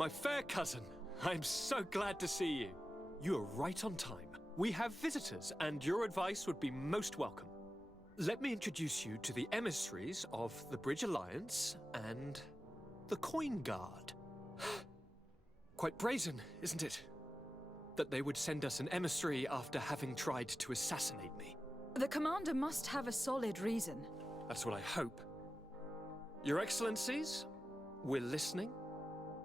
My fair cousin, I'm so glad to see you. You are right on time. We have visitors, and your advice would be most welcome. Let me introduce you to the emissaries of the Bridge Alliance and the Coin Guard. Quite brazen, isn't it? That they would send us an emissary after having tried to assassinate me. The commander must have a solid reason. That's what I hope. Your Excellencies, we're listening.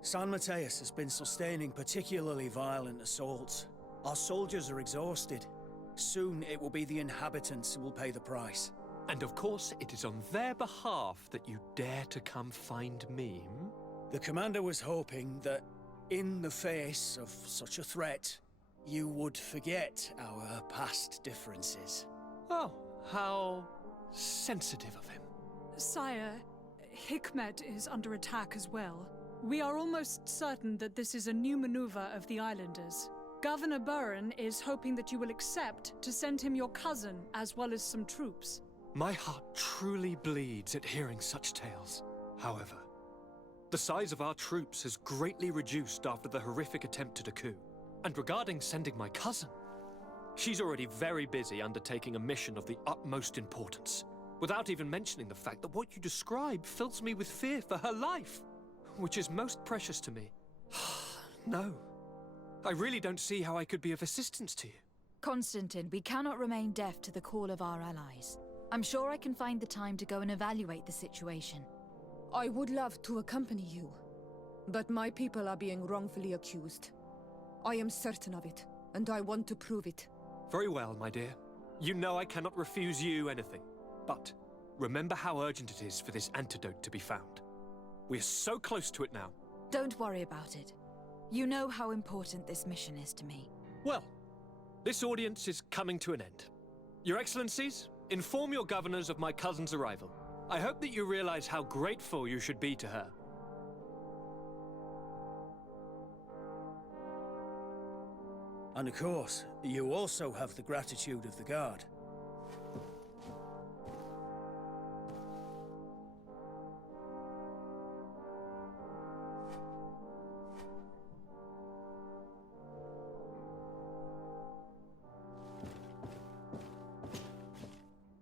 San Mateus has been sustaining particularly violent assaults. Our soldiers are exhausted. Soon it will be the inhabitants who will pay the price. And of course, it is on their behalf that you dare to come find me. The commander was hoping that, in the face of such a threat, you would forget our past differences. Oh, how sensitive of him. Sire, Hikmet is under attack as well. We are almost certain that this is a new maneuver of the islanders. Governor Burren is hoping that you will accept to send him your cousin as well as some troops. My heart truly bleeds at hearing such tales. However, the size of our troops has greatly reduced after the horrific attempt at a coup. And regarding sending my cousin, she's already very busy undertaking a mission of the utmost importance, without even mentioning the fact that what you describe fills me with fear for her life, which is most precious to me. No, I really don't see how I could be of assistance to you. Constantine, we cannot remain deaf to the call of our allies. I'm sure I can find the time to go and evaluate the situation. I would love to accompany you, but my people are being wrongfully accused. I am certain of it, and I want to prove it. Very well, my dear. You know I cannot refuse you anything. But remember how urgent it is for this antidote to be found. We're so close to it now. Don't worry about it. You know how important this mission is to me. Well, this audience is coming to an end. Your Excellencies, inform your governors of my cousin's arrival. I hope that you realize how grateful you should be to her. And of course, you also have the gratitude of the Guard.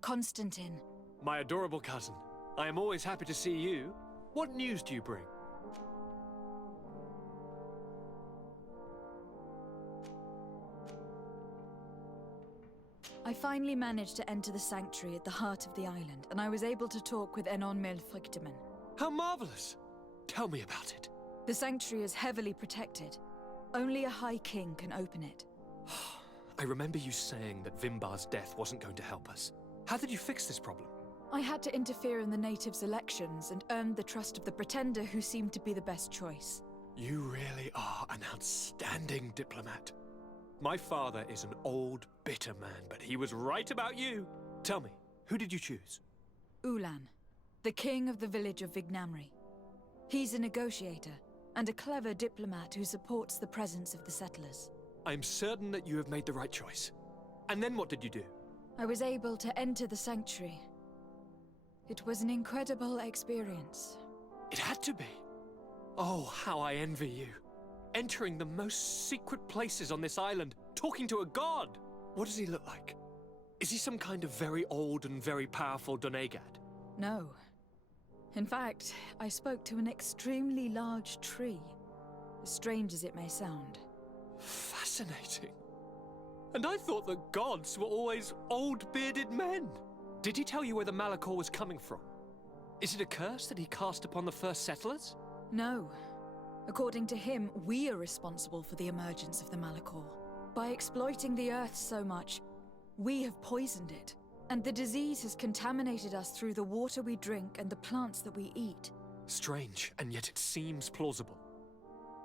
Constantine. My adorable cousin, I am always happy to see you. What news do you bring? I finally managed to enter the sanctuary at the heart of the island, and I was able to talk with Enon Melfrichteman. How marvelous! Tell me about it. The sanctuary is heavily protected. Only a High King can open it. I remember you saying that Vimbar's death wasn't going to help us. How did you fix this problem? I had to interfere in the natives' elections and earned the trust of the Pretender, who seemed to be the best choice. You really are an outstanding diplomat. My father is an old, bitter man, but he was right about you. Tell me, who did you choose? Ulan, the king of the village of Vignamri. He's a negotiator and a clever diplomat who supports the presence of the settlers. I'm certain that you have made the right choice. And then what did you do? I was able to enter the sanctuary. It was an incredible experience. It had to be. Oh, how I envy you. Entering the most secret places on this island, talking to a god. What does he look like? Is he some kind of very old and very powerful Donegad? No. In fact, I spoke to an extremely large tree, as strange as it may sound. Fascinating. And I thought that gods were always old bearded men. Did he tell you where the Malachor was coming from? Is it a curse that he cast upon the first settlers? No. According to him, we are responsible for the emergence of the Malachor. By exploiting the earth so much, we have poisoned it. And the disease has contaminated us through the water we drink and the plants that we eat. Strange, and yet it seems plausible.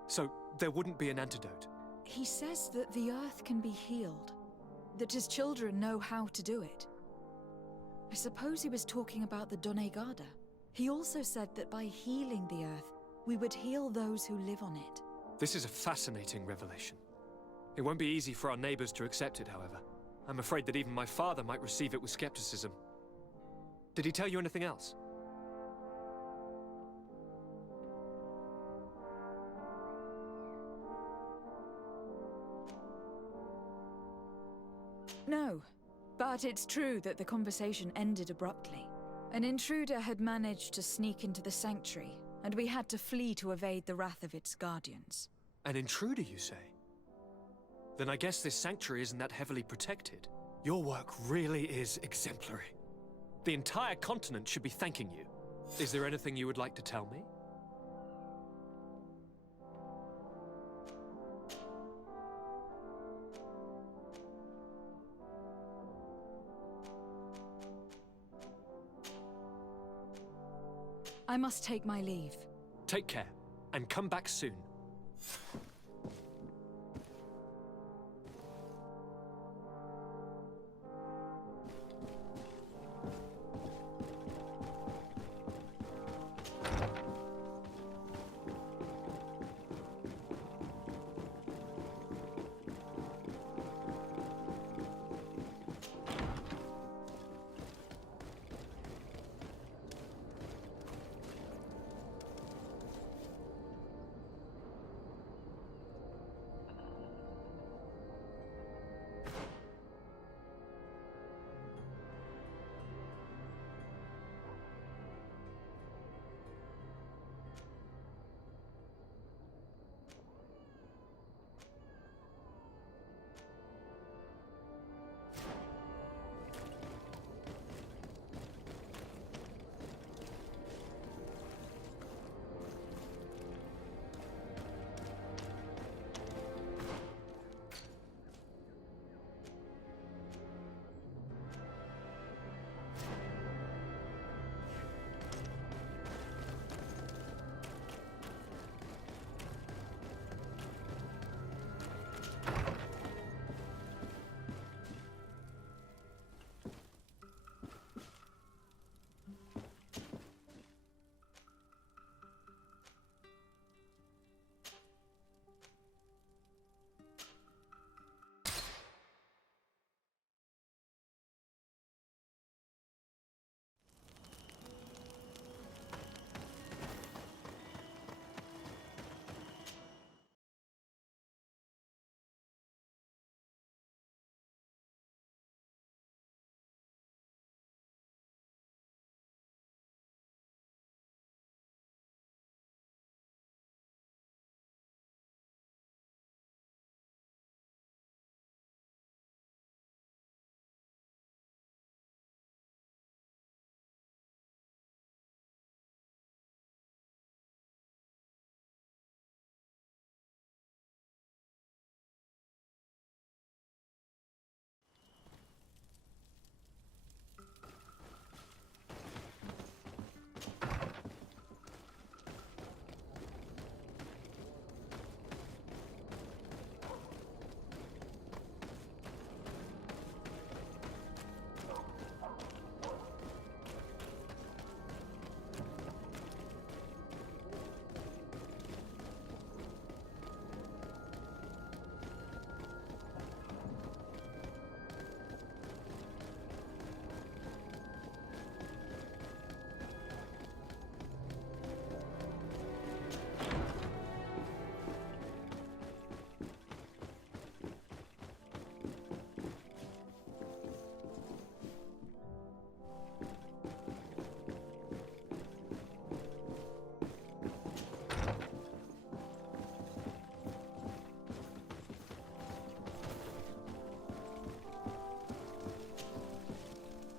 So, there wouldn't be an antidote? He says that the earth can be healed. That his children know how to do it. I suppose he was talking about the Donegada. He also said that by healing the earth, we would heal those who live on it. This is a fascinating revelation. It won't be easy for our neighbors to accept it, however. I'm afraid that even my father might receive it with skepticism. Did he tell you anything else? know. But it's true that the conversation ended abruptly. An intruder had managed to sneak into the sanctuary, and we had to flee to evade the wrath of its guardians. An intruder, you say? Then I guess this sanctuary isn't that heavily protected. Your work really is exemplary. The entire continent should be thanking you. Is there anything you would like to tell me? I must take my leave. Take care, and come back soon.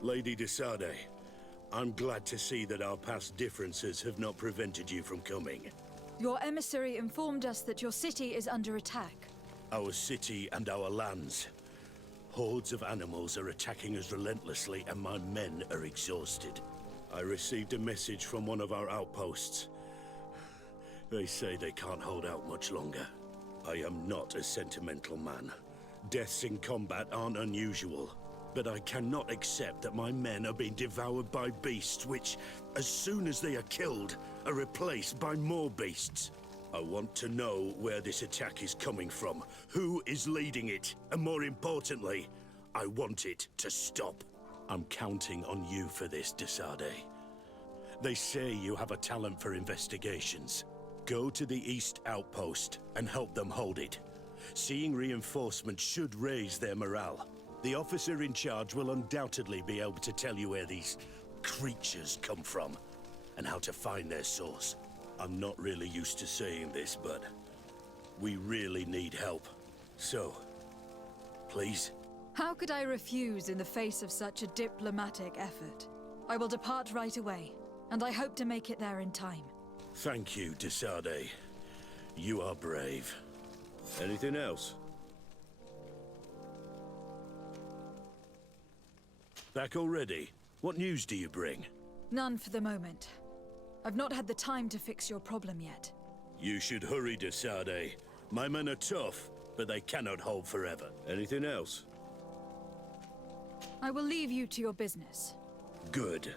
Lady Cidades, I'm glad to see that our past differences have not prevented you from coming. Your emissary informed us that your city is under attack. Our city and our lands. Hordes of animals are attacking us relentlessly, and my men are exhausted. I received a message from one of our outposts. They say they can't hold out much longer. I am not a sentimental man. Deaths in combat aren't unusual. But I cannot accept that my men are being devoured by beasts which, as soon as they are killed, are replaced by more beasts. I want to know where this attack is coming from, who is leading it, and more importantly, I want it to stop. I'm counting on you for this, Cidades. They say you have a talent for investigations. Go to the East Outpost and help them hold it. Seeing reinforcements should raise their morale. The officer in charge will undoubtedly be able to tell you where these creatures come from, and how to find their source. I'm not really used to saying this, but we really need help. So, please? How could I refuse in the face of such a diplomatic effort? I will depart right away, and I hope to make it there in time. Thank you, Cidades. You are brave. Anything else? Back already? What news do you bring? None for the moment. I've not had the time to fix your problem yet. You should hurry, Cidades. My men are tough, but they cannot hold forever. Anything else? I will leave you to your business. Good.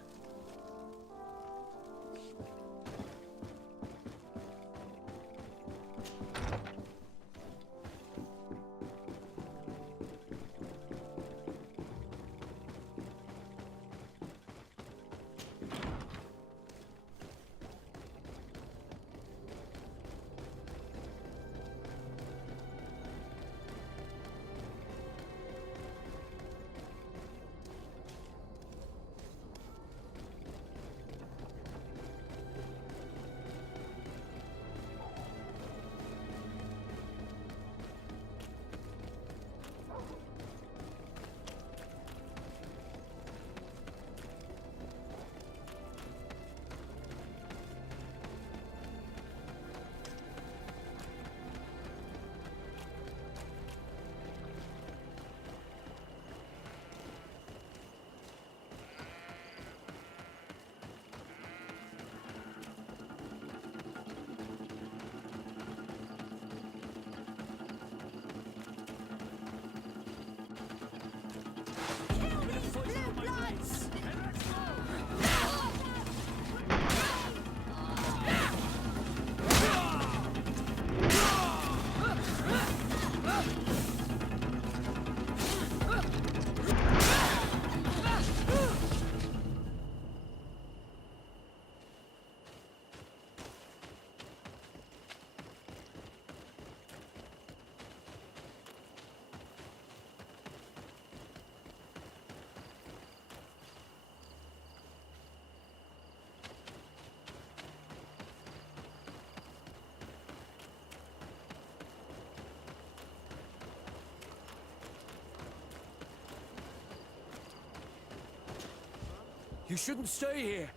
You shouldn't stay here.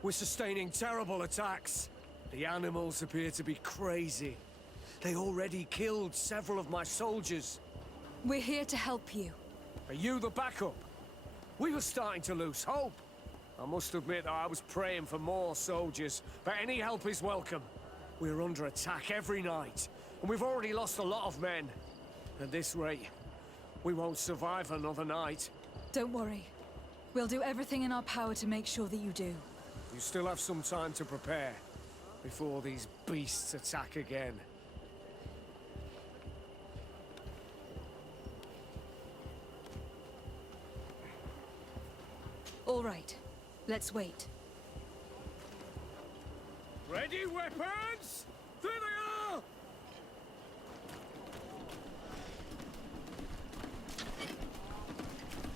We're sustaining terrible attacks. The animals appear to be crazy. They already killed several of my soldiers. We're here to help you. Are you the backup? We were starting to lose hope. I must admit I was praying for more soldiers, but any help is welcome. We're under attack every night, and we've already lost a lot of men. At this rate, we won't survive another night. Don't worry. We'll do everything in our power to make sure that you do. You still have some time to prepare, before these beasts attack again. All right. Let's wait. Ready, weapons? There they are!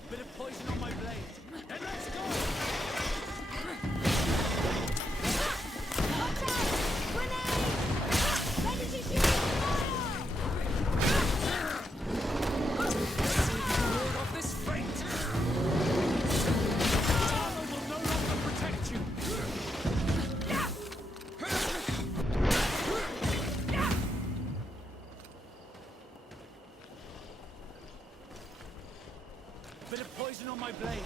Bit of poison on my blade. And let's go! Watch out! Grenade! Ready to shoot! Fire! Ward off this fate! Armor will no longer protect you! Bit of poison on my blade.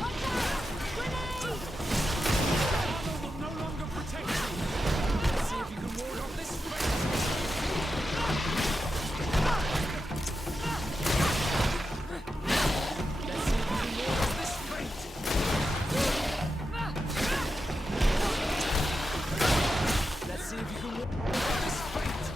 Watch out! Grenade! Armor will no longer protect you. Let's see if you can ward off this fate. Let's see if you can ward off this fate. Let's see if you can ward off this fate.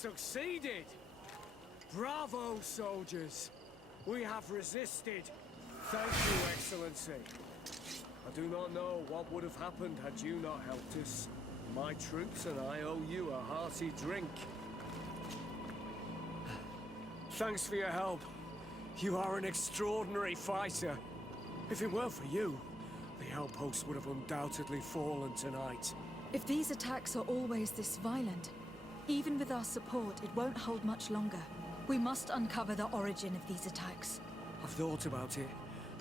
succeeded! Bravo, soldiers! We have resisted. Thank you, Excellency. I do not know what would have happened had you not helped us. My troops and I owe you a hearty drink. Thanks for your help. You are an extraordinary fighter. If it weren't for you, the outpost would have undoubtedly fallen tonight. If these attacks are always this violent, even with our support, it won't hold much longer. We must uncover the origin of these attacks. I've thought about it,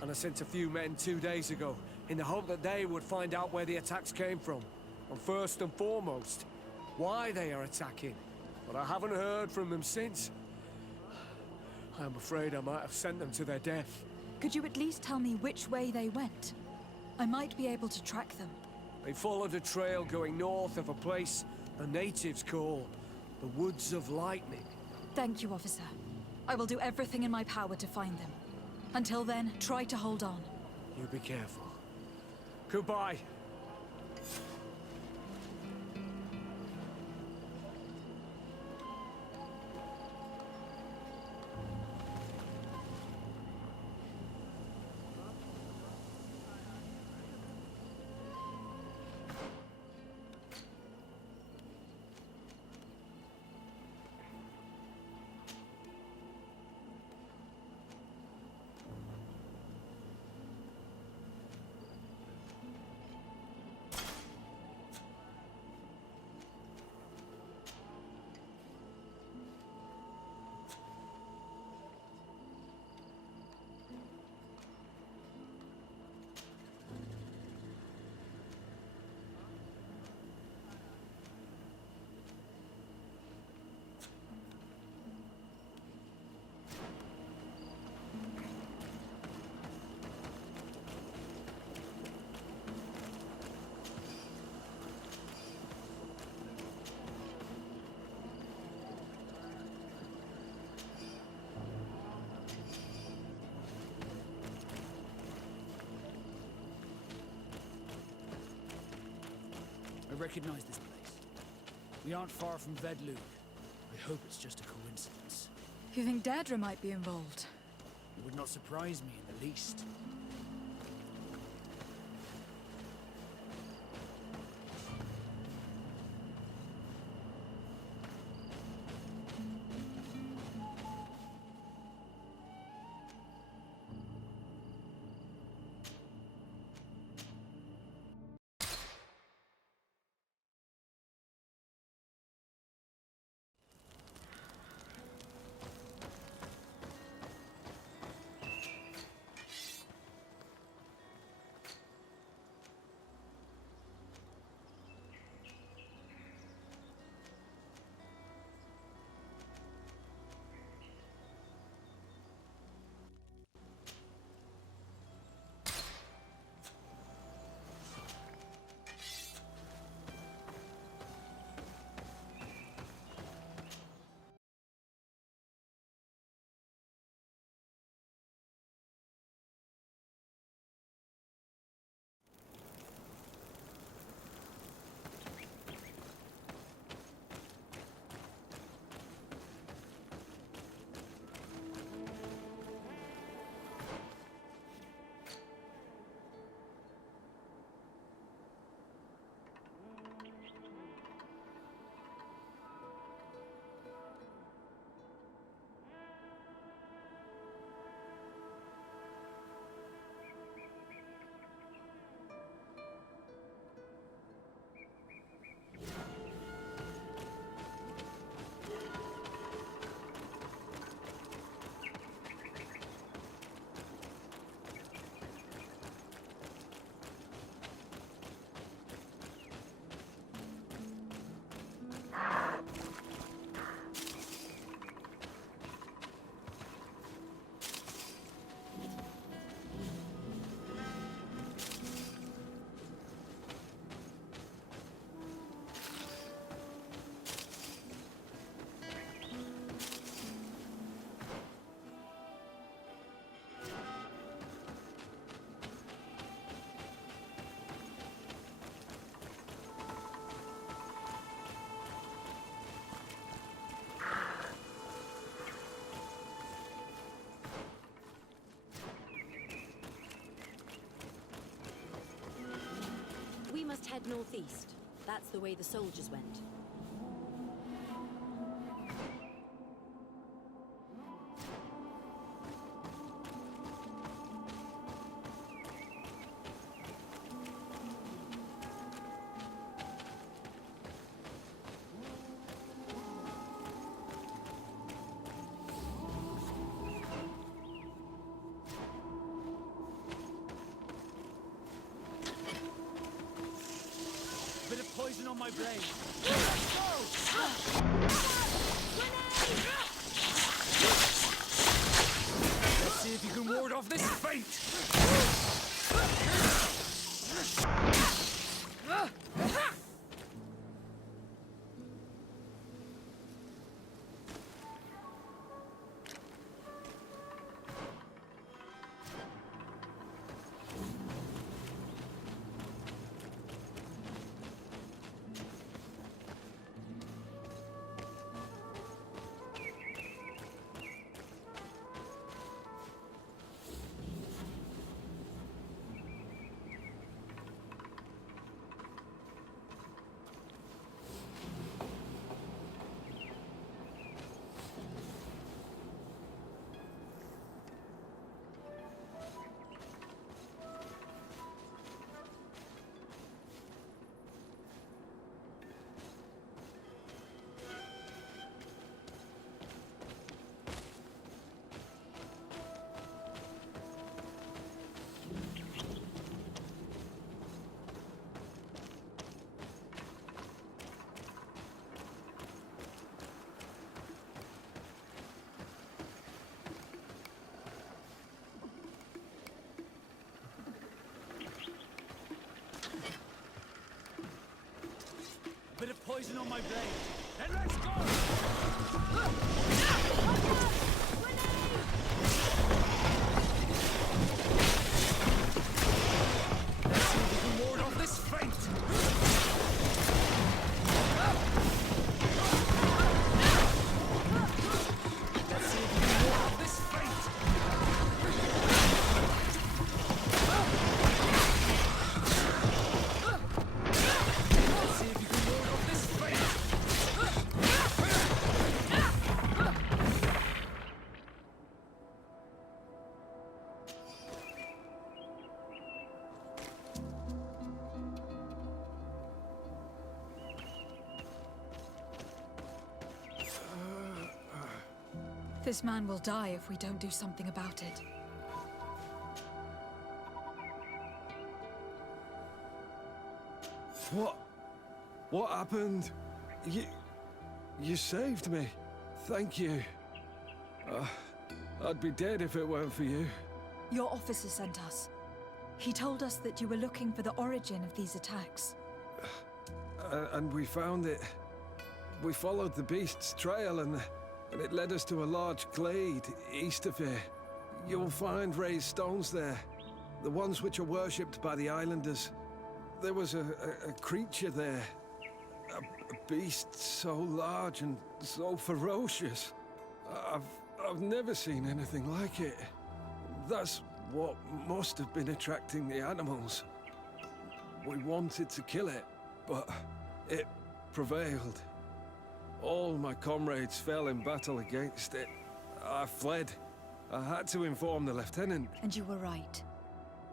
and I sent a few men 2 days ago in the hope that they would find out where the attacks came from. And first and foremost, why they are attacking. But I haven't heard from them since. I'm afraid I might have sent them to their death. Could you at least tell me which way they went? I might be able to track them. They followed a trail going north of a place the natives call the Woods of Lightning. Thank you, officer. I will do everything in my power to find them. Until then, try to hold on. You be careful. Goodbye. I recognize this place. We aren't far from Vedlug. I hope it's just a coincidence. You think Deirdre might be involved? It would not surprise me in the least. head northeast. That's the way the soldiers went. Bit of poison on my blade. Let's see if you can ward off this fate! Bit of poison on my blade. Then let's go! Let's see if you can ward off this fate! Let's see if you can ward off this fate! Let's see if you can ward off this fate! This man will die if we don't do something about it. What happened? You saved me. Thank you. I'd be dead if it weren't for you. Your officer sent us. He told us that you were looking for the origin of these attacks. And we found it. We followed the beast's trail and it led us to a large glade east of here. You'll find raised stones there. The ones which are worshipped by the islanders. There was a creature there. A beast so large and so ferocious. I've never seen anything like it. That's what must have been attracting the animals. We wanted to kill it, but it prevailed. All my comrades fell in battle against it. I fled. I had to inform the lieutenant. And you were right.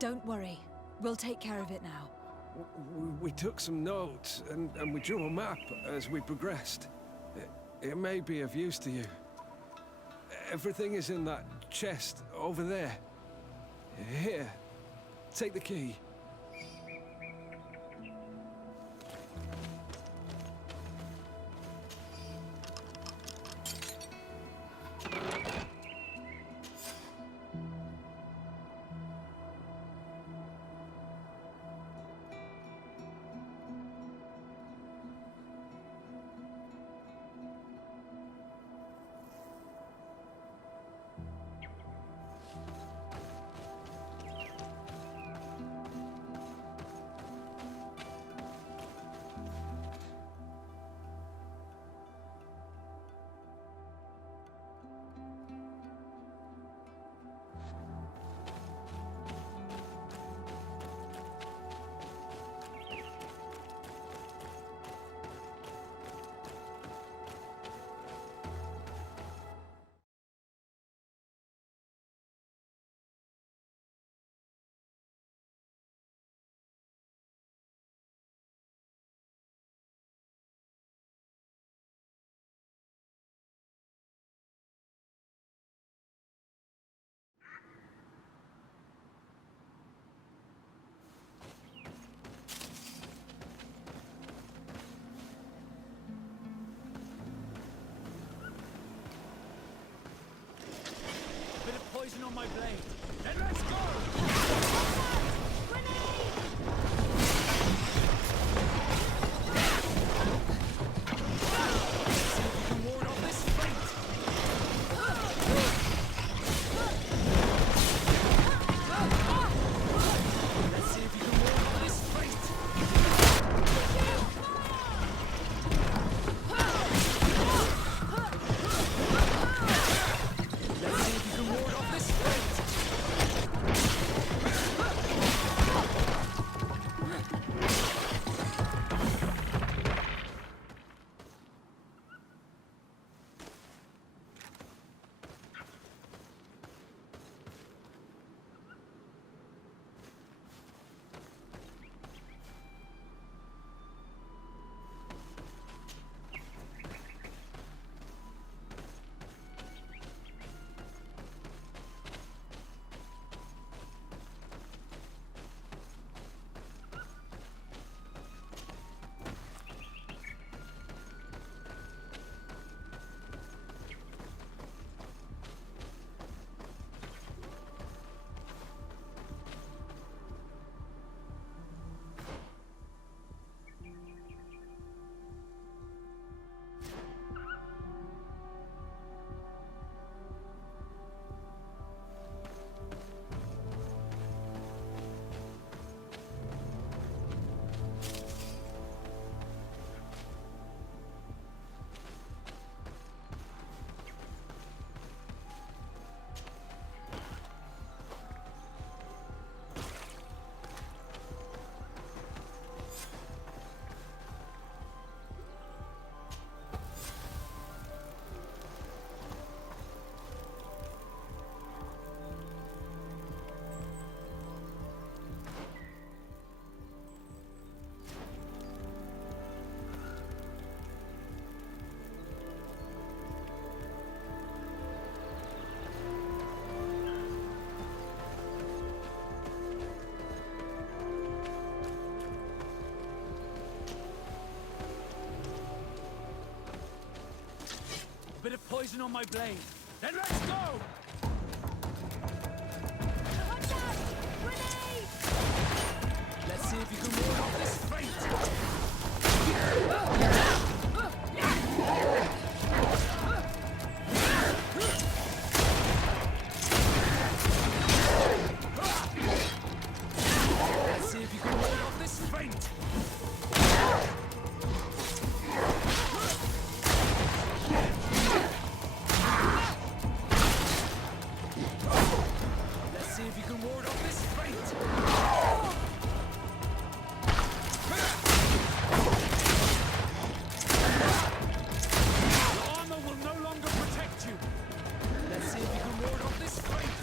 Don't worry. We'll take care of it now. We took some notes and we drew a map as we progressed. It may be of use to you. Everything is in that chest over there. Here, take the key. on my blade. Then let's go! Bit of poison on my blade. Then let's go! Watch out! Grenade! Let's see if you can ward off this fate! Let's see if you can ward off this fate! Let's see if you can ward off this fate! Your armor will no longer protect you! Let's see if you can ward off this fate!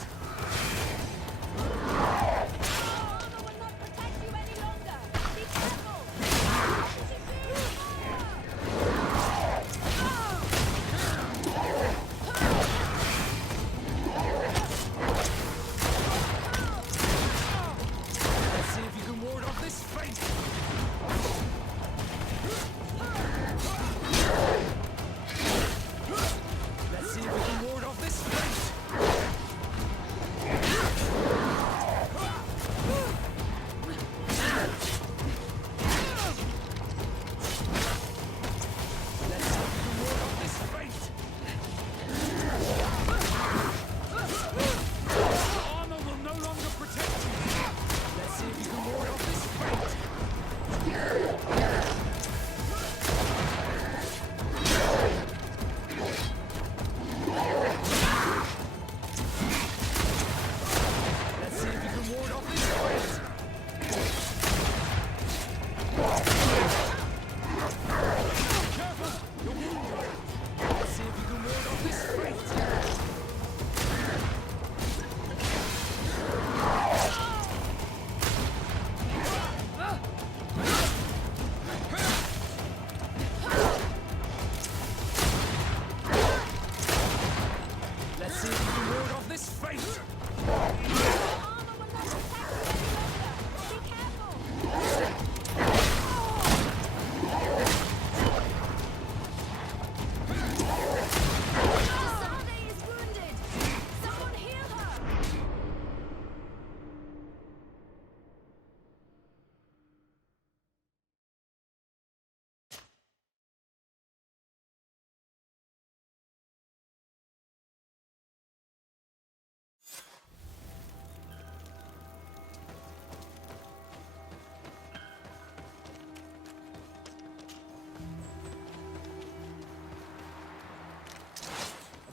Armor will not protect you any longer! Be careful! This is you!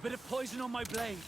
A bit of poison on my blade.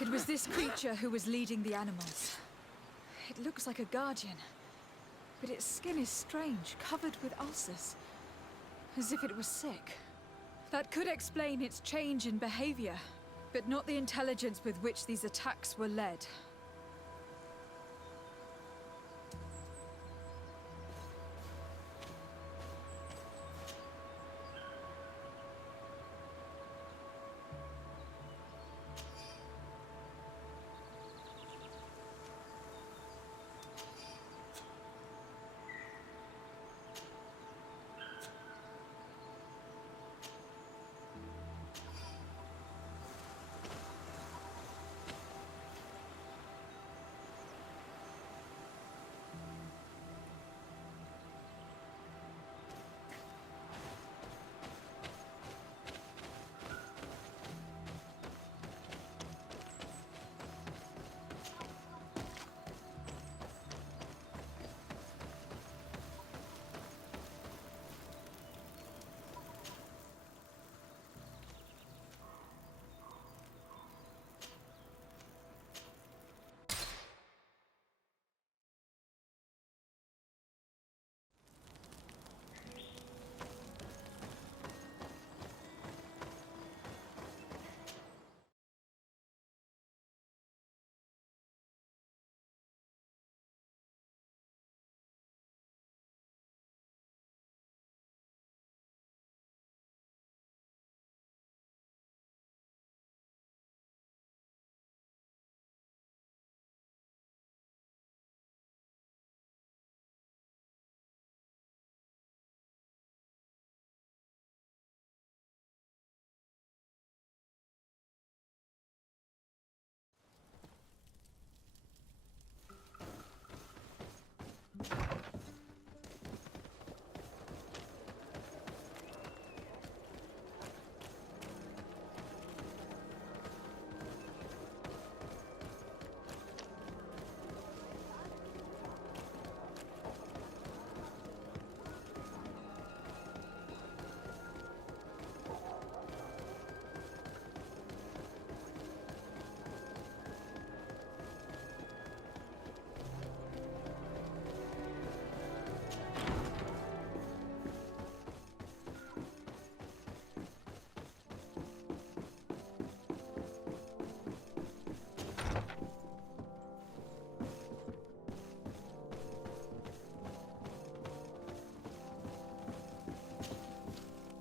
It was this creature who was leading the animals. It looks like a guardian, but its skin is strange, covered with ulcers, as if it was sick. That could explain its change in behavior, but not the intelligence with which these attacks were led.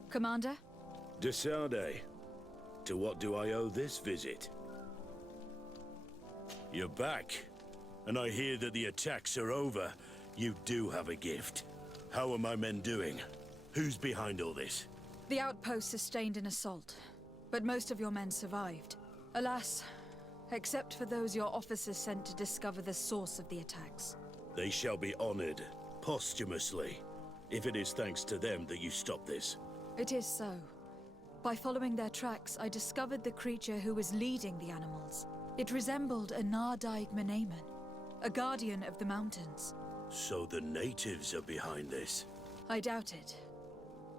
Commander? Cidades, to what do I owe this visit? You're back, and I hear that the attacks are over. You do have a gift. How are my men doing? Who's behind all this? The outpost sustained an assault, but most of your men survived. Alas, except for those your officers sent to discover the source of the attacks. They shall be honored, posthumously, if it is thanks to them that you stop this. It is so. By following their tracks, I discovered the creature who was leading the animals. It resembled a Nardaig Meneman, a guardian of the mountains. So the natives are behind this? I doubt it.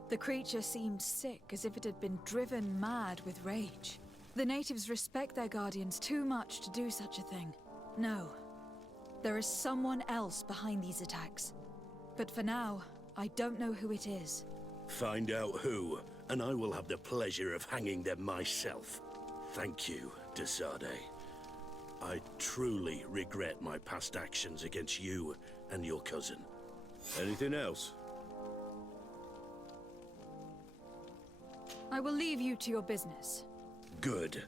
The creature seemed sick, as if it had been driven mad with rage. The natives respect their guardians too much to do such a thing. No. There is someone else behind these attacks. But for now, I don't know who it is. Find out who, and I will have the pleasure of hanging them myself. Thank you, Cidades. I truly regret my past actions against you and your cousin. Anything else? I will leave you to your business. Good.